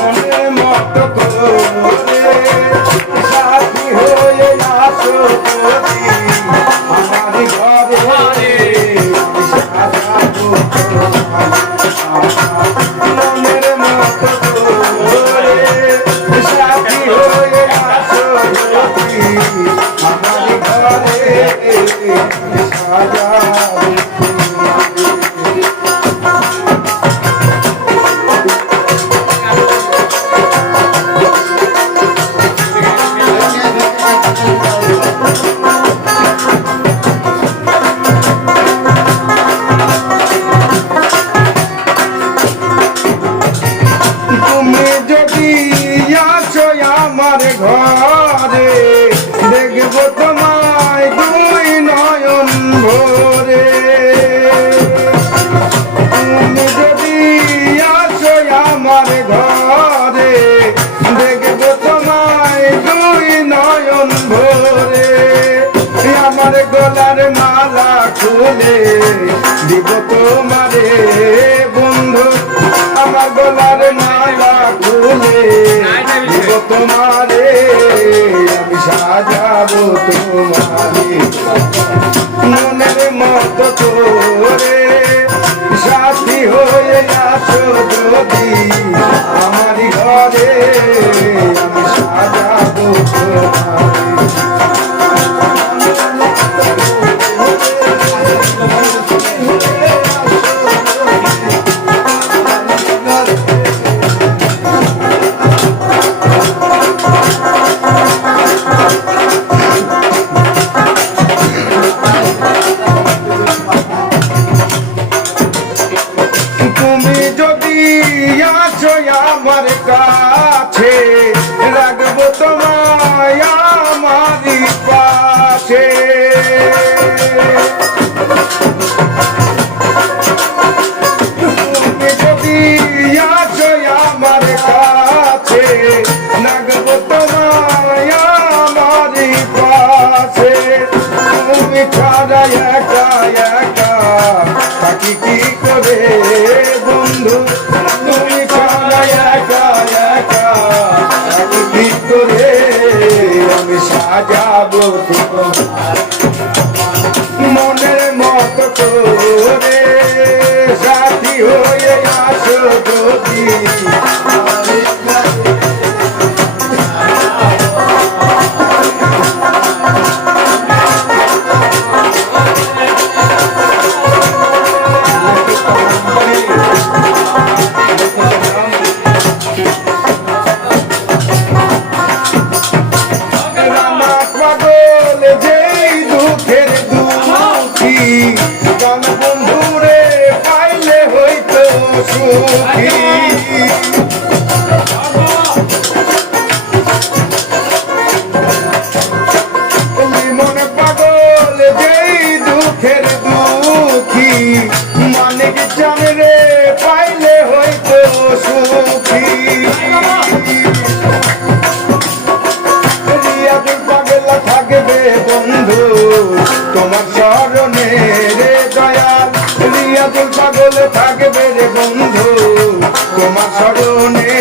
মনের মত করে। দেখব তোমায় দুই নয়ন ভরে। তুমি যদি আসো আমার ঘরে, দেখব তোমায় দুই নয়ন ভরে। আমার গলার মালা খুলে দিব তোমারে, বন্ধু, আমার গলার মালা খুলে দিব তোমারে। তোমারে মনের মতো করে সাথী হয়ে আসো যদি। তুমি যদি আসো আমার কাছে, রাখব তোমায় আমারই পাশে। তুমি যদি আসো আমার কাছে, রাখব তোমায় আমারই পাশে। তুমি ছাড়া বন্ধু তোমার স্মরণে রে দয়াল। রিয়াজুল পাগল থাকবে রে বন্ধু। তোমার স্মরণে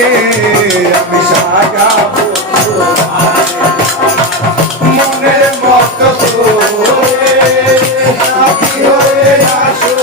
মনের মত আসো।